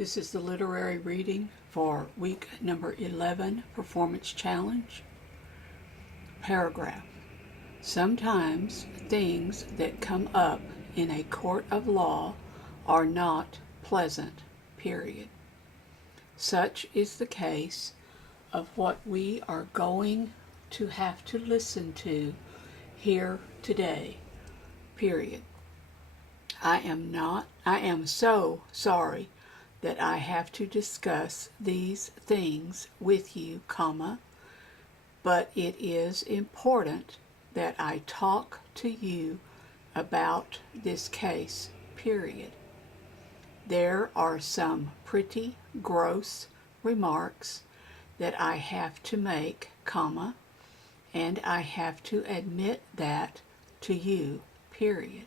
This is the literary reading for week number 11, Performance Challenge. Paragraph. Sometimes things that come up in a court of law are not pleasant, period. Such is the case of what we are going to have to listen to here today, period. I am so sorry that I have to discuss these things with you, but it is important that I talk to you about this case, period. There are some pretty gross remarks that I have to make, and I have to admit that to you, period.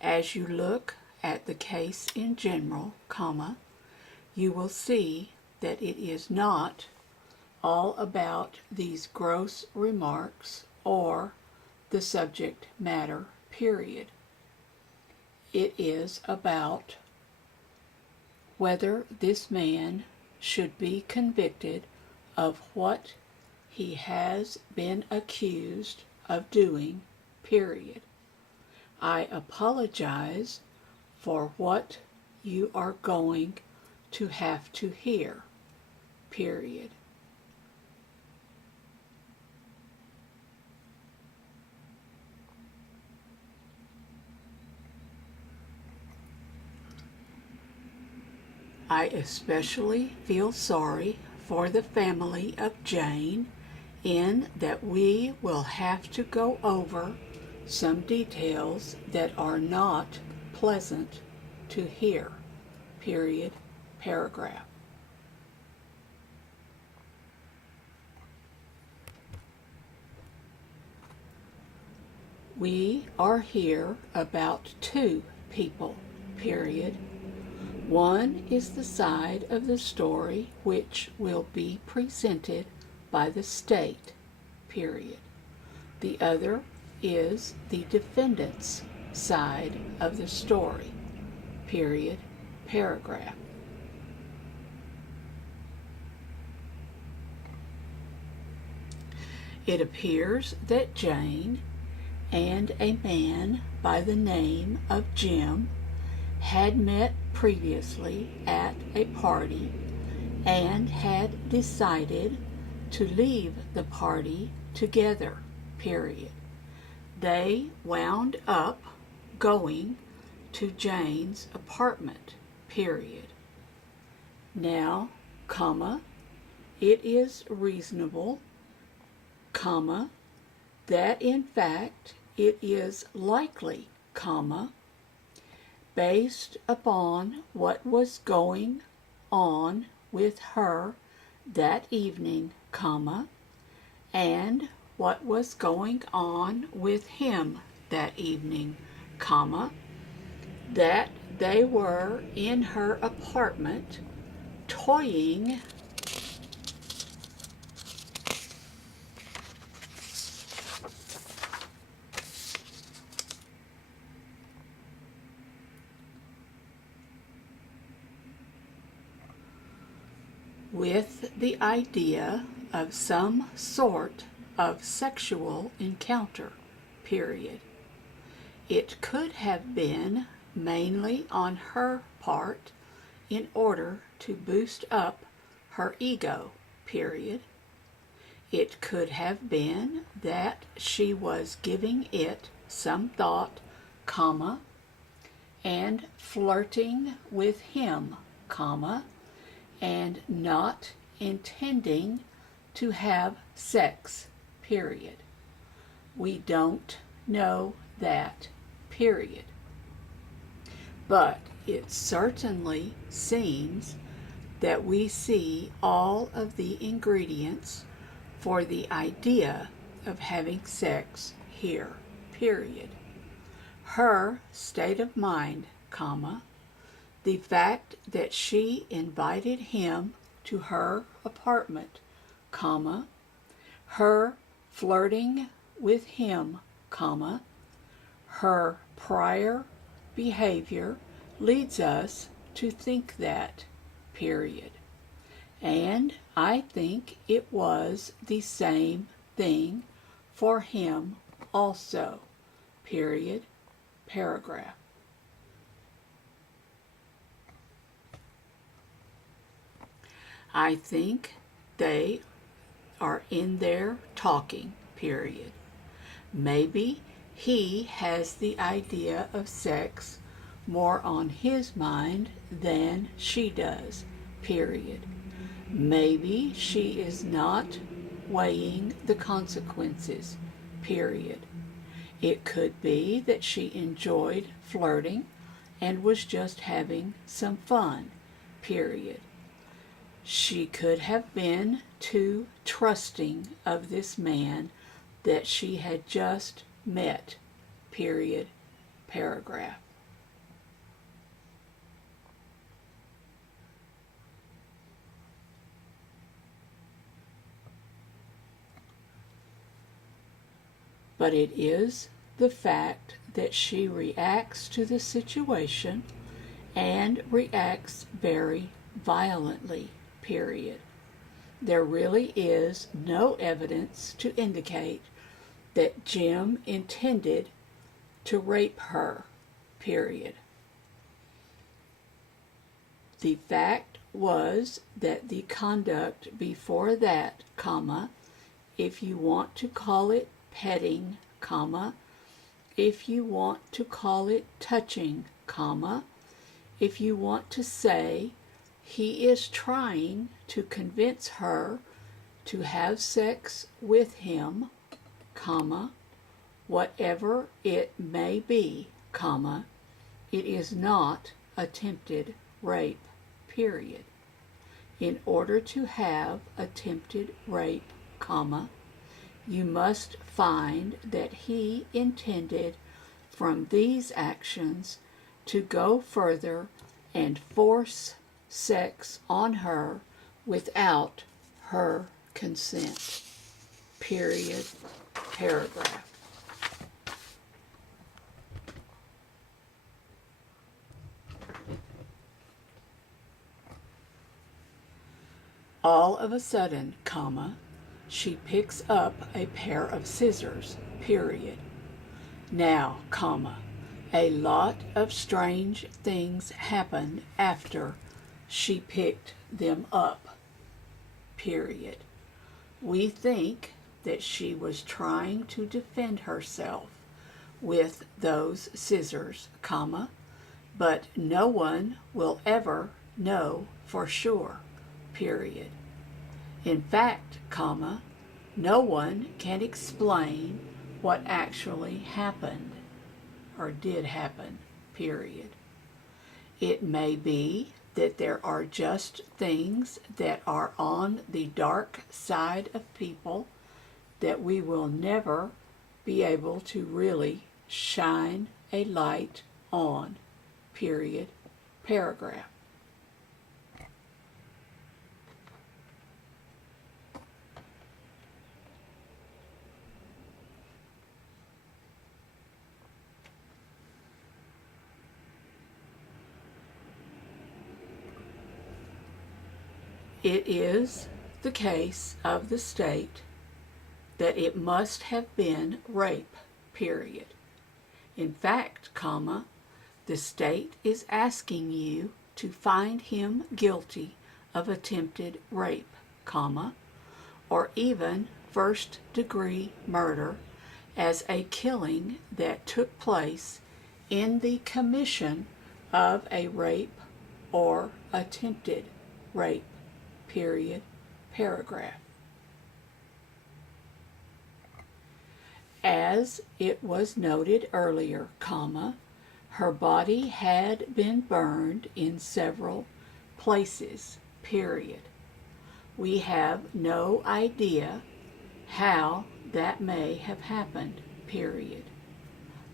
As you look at the case in general, you will see that it is not all about these gross remarks or the subject matter, period. It is about whether this man should be convicted of what he has been accused of doing, period. I apologize for what you are going to have to hear, period. I especially feel sorry for the family of Jane in that we will have to go over some details that are not pleasant to hear, period, paragraph. We are here about two people, period. One is the side of the story which will be presented by the state, period. The other is the defendant's side of the story, period, paragraph. It appears that Jane and a man by the name of Jim had met previously at a party and had decided to leave the party together, period. They wound up going to Jane's apartment, period. Now, it is reasonable, that in fact it is likely, based upon what was going on with her that evening, and what was going on with him that evening, that they were in her apartment toying with the idea of some sort of sexual encounter, period. It could have been mainly on her part in order to boost up her ego, period. It could have been that she was giving it some thought, and flirting with him, and not intending to have sex, period. We don't know that, period. But it certainly seems that we see all of the ingredients for the idea of having sex here, period. Her state of mind, the fact that she invited him to her apartment, her flirting with him, her prior behavior leads us to think that, period. And I think it was the same thing for him also, period, paragraph. I think they are in there talking, period. Maybe he has the idea of sex more on his mind than she does, period. Maybe she is not weighing the consequences, period. It could be that she enjoyed flirting and was just having some fun, period. She could have been too trusting of this man that she had just met, period, paragraph. But it is the fact that she reacts to the situation and reacts very violently, period. There really is no evidence to indicate that Jim intended to rape her, period. The fact was that the conduct before that, comma, if you want to call it petting, comma, if you want to call it touching, comma, if you want to say he is trying to convince her to have sex with him, comma, whatever it may be, comma, it is not attempted rape, period. In order to have attempted rape, comma, you must find that he intended from these actions to go further and force sex on her without her consent, period, paragraph. All of a sudden, comma, she picks up a pair of scissors, period. Now, comma, a lot of strange things happened after she picked them up, period. We think that she was trying to defend herself with those scissors, comma, but no one will ever know for sure, period. In fact, comma, no one can explain what actually happened or did happen, period. It may be that there are just things that are on the dark side of people that we will never be able to really shine a light on, period, paragraph. It is the case of the state that it must have been rape, period. In fact, comma, the state is asking you to find him guilty of attempted rape, comma, or even first-degree murder as a killing that took place in the commission of a rape or attempted rape, period, paragraph. As it was noted earlier, comma, her body had been burned in several places, period. We have no idea how that may have happened, period.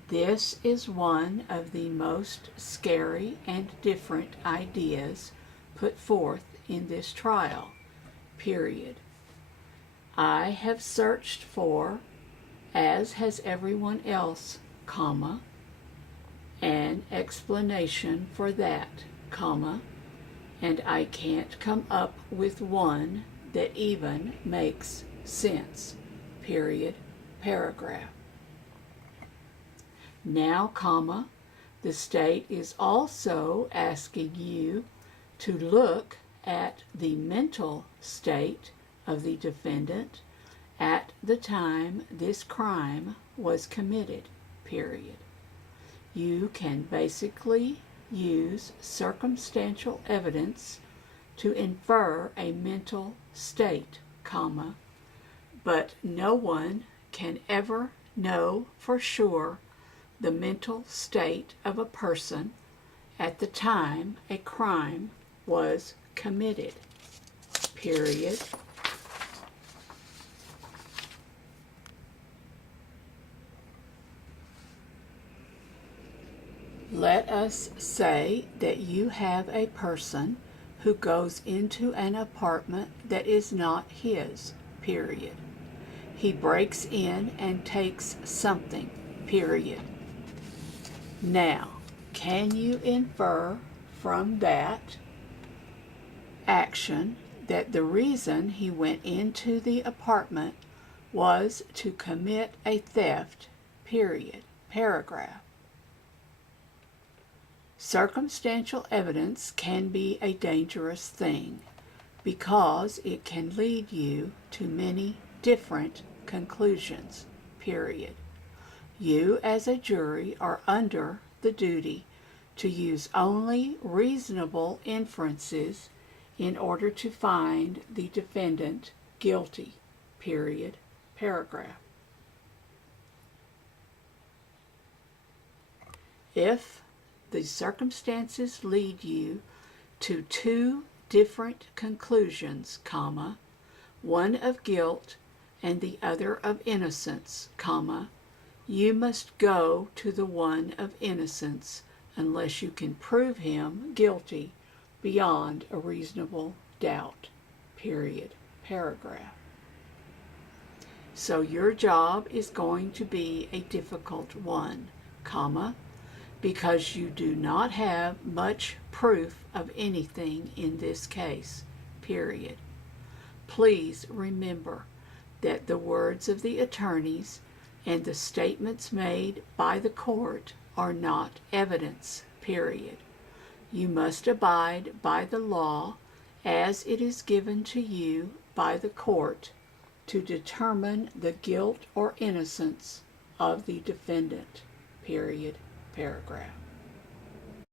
This is one of the most scary and different ideas put forth in this trial, period. I have searched for, as has everyone else, comma, an explanation for that, comma, and I can't come up with one that even makes sense, period, paragraph. Now, comma, the state is also asking you to look at the mental state of the defendant at the time this crime was committed, period. You can basically use circumstantial evidence to infer a mental state, comma, but no one can ever know for sure the mental state of a person at the time a crime was committed, period. Let us say that you have a person who goes into an apartment that is not his, period. He breaks in and takes something, period. Now, can you infer from that action that the reason he went into the apartment was to commit a theft, period, paragraph? Circumstantial evidence can be a dangerous thing because it can lead you to many different conclusions, period. You as a jury are under the duty to use only reasonable inferences in order to find the defendant guilty, period, paragraph. If the circumstances lead you to two different conclusions, comma, one of guilt and the other of innocence, comma, you must go to the one of innocence unless you can prove him guilty beyond a reasonable doubt, period, paragraph. So your job is going to be a difficult one, comma, because you do not have much proof of anything in this case, period. Please remember that the words of the attorneys and the statements made by the court are not evidence, period. You must abide by the law as it is given to you by the court to determine the guilt or innocence of the defendant, period, paragraph.